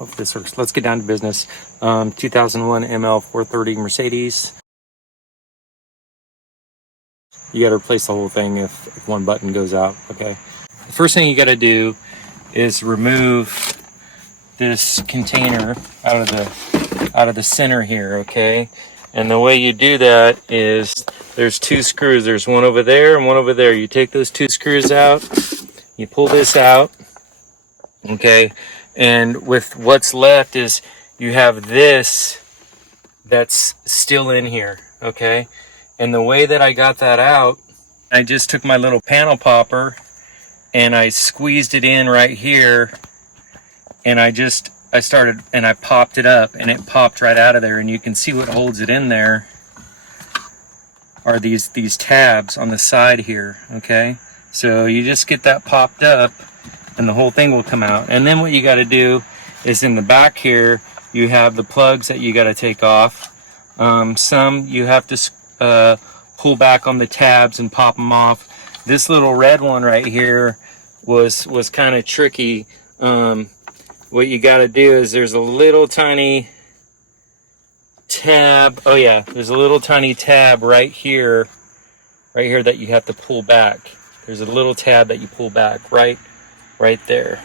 hope this works. Let's get down to business. 2001 ML-430 Mercedes. You got to replace the whole thing if one button goes out. Okay. The first thing you got to do is remove this container out of the center here. Okay. And the way you do that is there's two screws. There's one over there and one over there. You take those two screws out. You pull this out. Okay. And with what's left is you have this that's still in here. Okay. And the way that I got that out, I just took my little panel popper and I squeezed it in right here, and I popped it up, and it popped right out of there. And you can see what holds it in there are these tabs on the side here. Okay, so you just get that popped up and the whole thing will come out. And then what you got to do is in the back here you have the plugs that you got to take off. Some you have to pull back on the tabs and pop them off. This little red one right here was kind of tricky. What you got to do is there's a little tiny tab. Oh yeah, there's a little tiny tab right here that you have to pull back. There's a little tab that you pull back right there.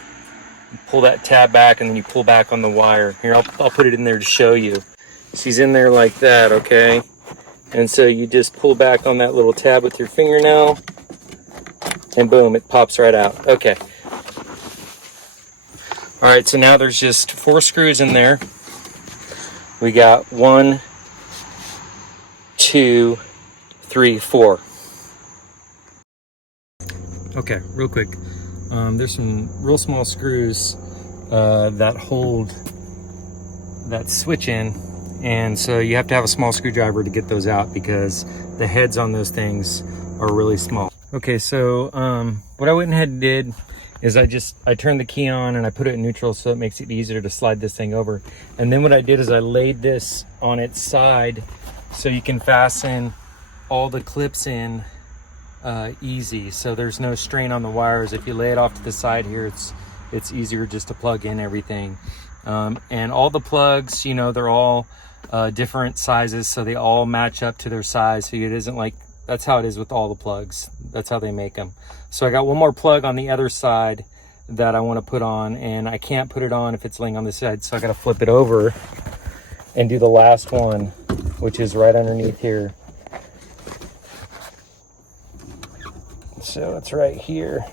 You pull that tab back and then you pull back on the wire. Here, I'll put it in there to show you. She's in there like that, okay? And so you just pull back on that little tab with your fingernail, and boom, it pops right out. Okay. All right, so now there's just 4 screws in there. We got 1, 2, 3, 4. Okay, real quick. There's some real small screws that hold that switch in. And so you have to have a small screwdriver to get those out because the heads on those things are really small. Okay, so what I went ahead and did is I turned the key on and I put it in neutral so it makes it easier to slide this thing over. And then what I did is I laid this on its side so you can fasten all the clips in easy. So there's no strain on the wires. If you lay it off to the side here, it's easier just to plug in everything. And all the plugs, you know, they're all different sizes, so they all match up to their size. So it isn't like, that's how it is with all the plugs. That's how they make them. So I got one more plug on the other side that I want to put on, and I can't put it on if it's laying on this side. So I got to flip it over and do the last one, which is right underneath here. So it's right here.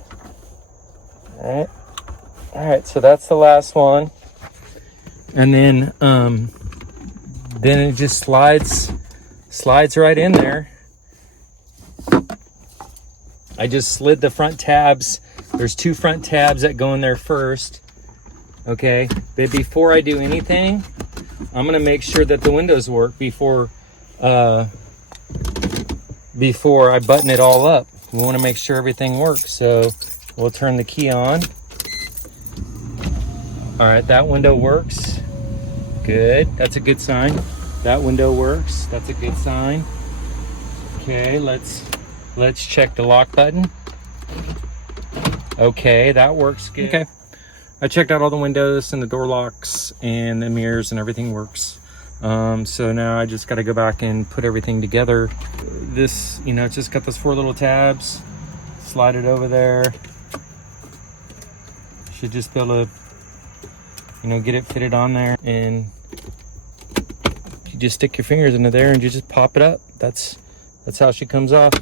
All right, so that's the last one. And then it just slides right in there. I just slid the front tabs. There's 2 front tabs that go in there first. Okay, but before I do anything, I'm gonna make sure that the windows work before I button it all up. We want to make sure everything works. So we'll turn the key on. All right, that window works. Good, that's a good sign. That window works, that's a good sign. Okay, let's check the lock button. Okay, that works good. Okay, I checked out all the windows and the door locks and the mirrors and everything works. So now I just got to go back and put everything together. This, you know, it's just got those 4 little tabs. Slide it over there. Should just be able to, you know, get it fitted on there, and you just stick your fingers into there and you just pop it up. That's how she comes off.